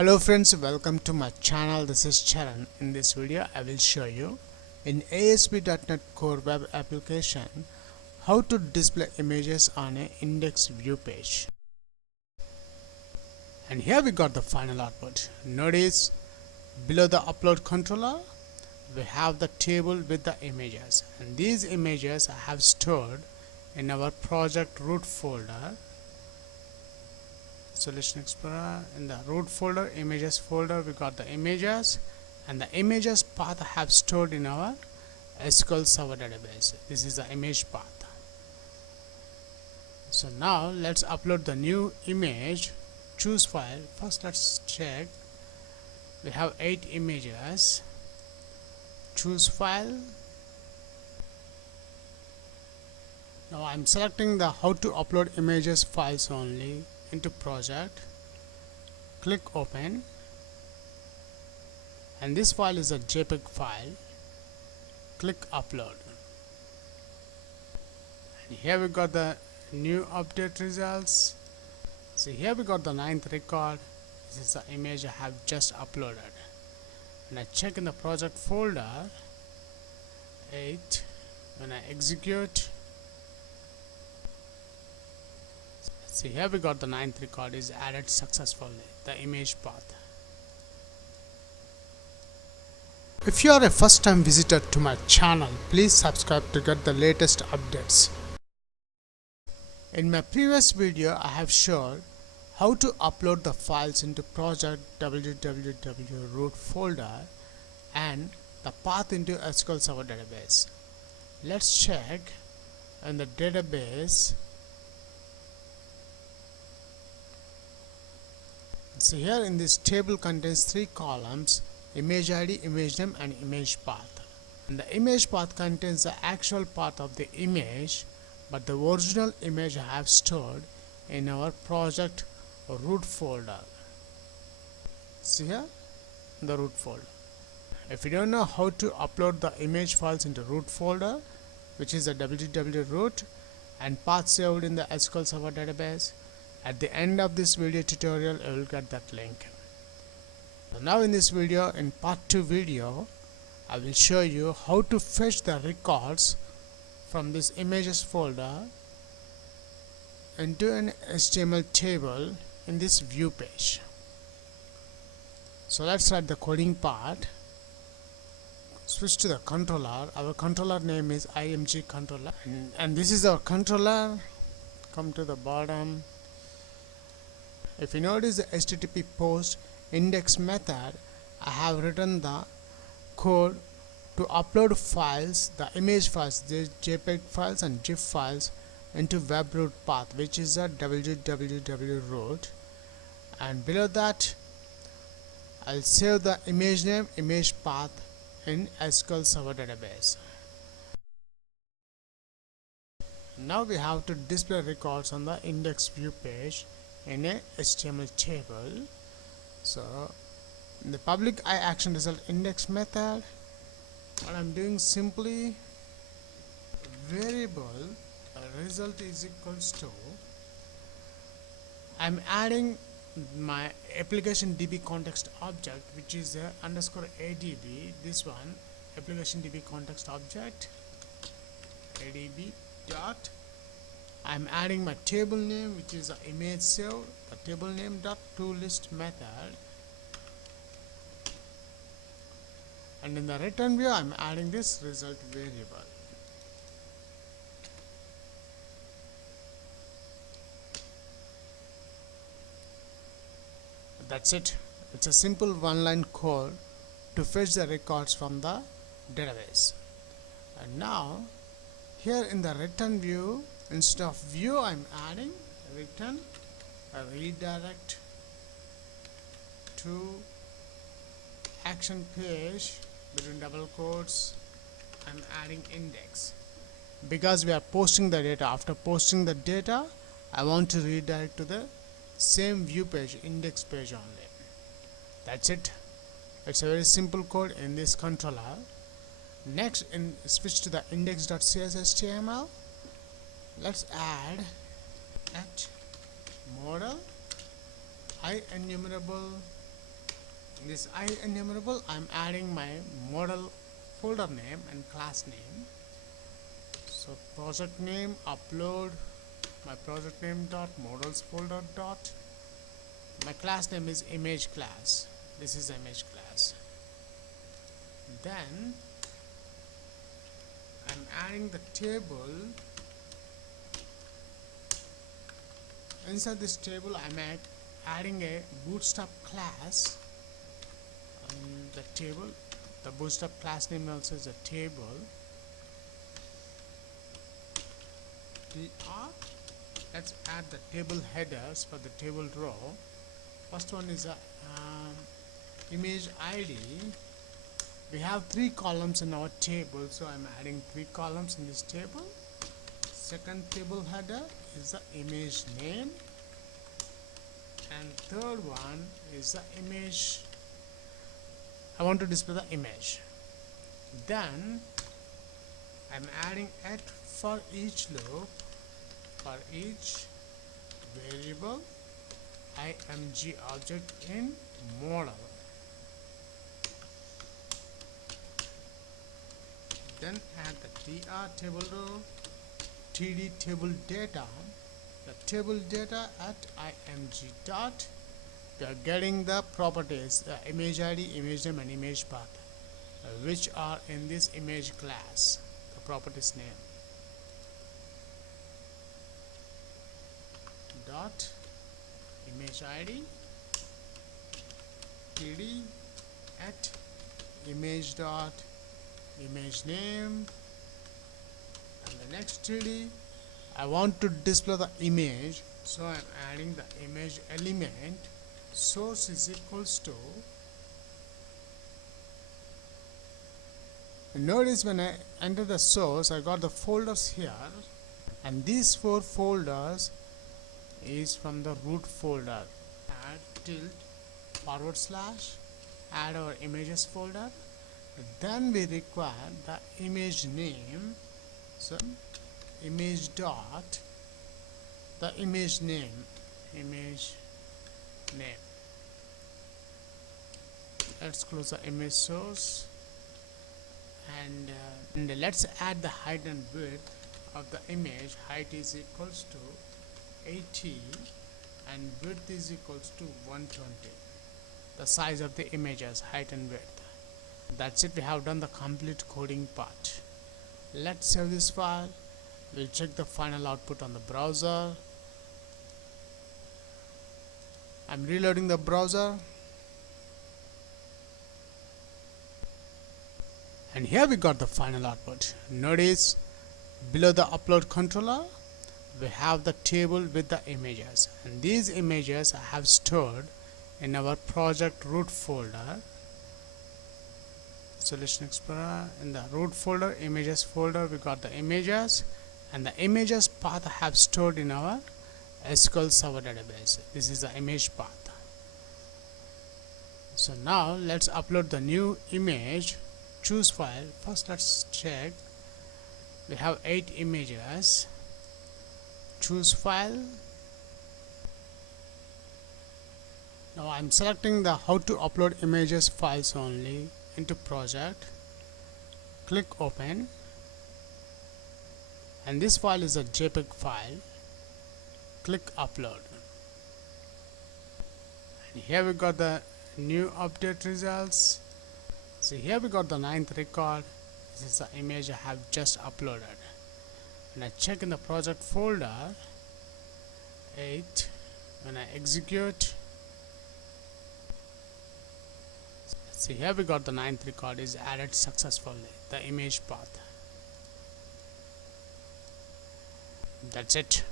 Hello friends, welcome to my channel. This is Charan. In this video I will show you in ASP.NET Core web application how to display images on an index view page. And here we got the final output. Notice below the upload controller we have the table with the images, and these images I have stored in our project root folder. Solution Explorer, in the root folder, images folder, we got the images, and the images path I have stored in our SQL Server database. This is the image path. So now let's upload the new image. Choose file. First let's check. We have 8 images. Choose file. Now I'm selecting the how to upload images files only into project. Click open, and this file is a JPEG file. Click upload, and here we got the new update results. So here we got the 9th record. This is the image I have just uploaded, and I check in the project folder 8. When I execute, see here we got the 9th record is added successfully, the image path. If you are a first time visitor to my channel, please subscribe to get the latest updates. In my previous video I have shown how to upload the files into project www.root folder and the path into SQL Server database. Let's check in the database. So here in this table contains 3 columns: image ID, image name, and image path. And the image path contains the actual path of the image, but the original image I have stored in our project root folder. See here, the root folder. If you don't know how to upload the image files into root folder, which is the www.root, and path saved in the SQL Server database, at the end of this video tutorial you will get that link. So now in this video, in part 2 video, I will show you how to fetch the records from this images folder into an HTML table in this view page. So let's write the coding part. Switch to the controller. Our controller name is img controller, and this is our controller. Come to the bottom. If you notice the HTTP post index method, I have written the code to upload files, the image files, the JPEG files and GIF files, into web root path, which is a www.root, and below that I'll save the image name, image path in SQL Server database. Now we have to display records on the index view page in a HTML table. So in the public action result index method, what I'm doing, simply variable result is equals to, I'm adding my application DB context object, which is underscore ADB. This one, application DB context object ADB dot, I'm adding my table name, which is the image saved, the table name dot toList method, and in the return view I'm adding this result variable. That's it. It's a simple one-line code to fetch the records from the database. And now here in the return view, instead of view I'm adding return, a redirect to action page between double quotes. I'm adding index because we are posting the data. After posting the data, I want to redirect to the same view page, index page only. That's it. It's a very simple code in this controller. Next, switch to the index.cshtml. Let's add at model enumerable this I enumerable, I'm adding my model folder name and class name. So project name, upload my project name dot models folder dot, my class name is image class. This is image class. Then I'm adding the table. Inside this table I'm adding a bootstrap class. The table, the bootstrap class name also is a table. Let's add the table headers for the table row. First one is a image ID. We have 3 columns in our table, so I'm adding 3 columns in this table. Second table header is the image name, and third one is the image. I want to display the image. Then I'm adding at for each loop, for each variable img object in model. Then add the tr table row, td table data, the table data at img dot. We are getting the properties, the image id, image name and image path, which are in this image class, the properties name. Dot image id, td at image dot image name, and the next td. I want to display the image, so I am adding the image element. Source is equals to, notice when I enter the source, I got the folders here, and these 4 folders is from the root folder. Add // add our images folder. Then we require the image name, so image dot the image name. Let's close the image source, and let's add the height and width of the image. Height is equals to 80 and width is equals to 120. The size of the images, height and width. That's it. We have done the complete coding part. Let's save this file. We'll check the final output on the browser. I'm reloading the browser, and here we got the final output. Notice below the upload controller we have the table with the images, and these images I have stored in our project root folder. Solution Explorer, in the root folder, images folder, we got the images, and the images path I have stored in our SQL Server database. This is the image path. So now let's upload the new image. Choose file. First let's check. We have 8 images. Choose file. Now I'm selecting the how to upload images files only into project. Click open, and this file is a JPEG file. Click upload, and here we got the new update results. So here we got the 9th record. This is the image I have just uploaded, and I check in the project folder 8. When I execute, see here we got the 9th record is added successfully, the image path. That's it.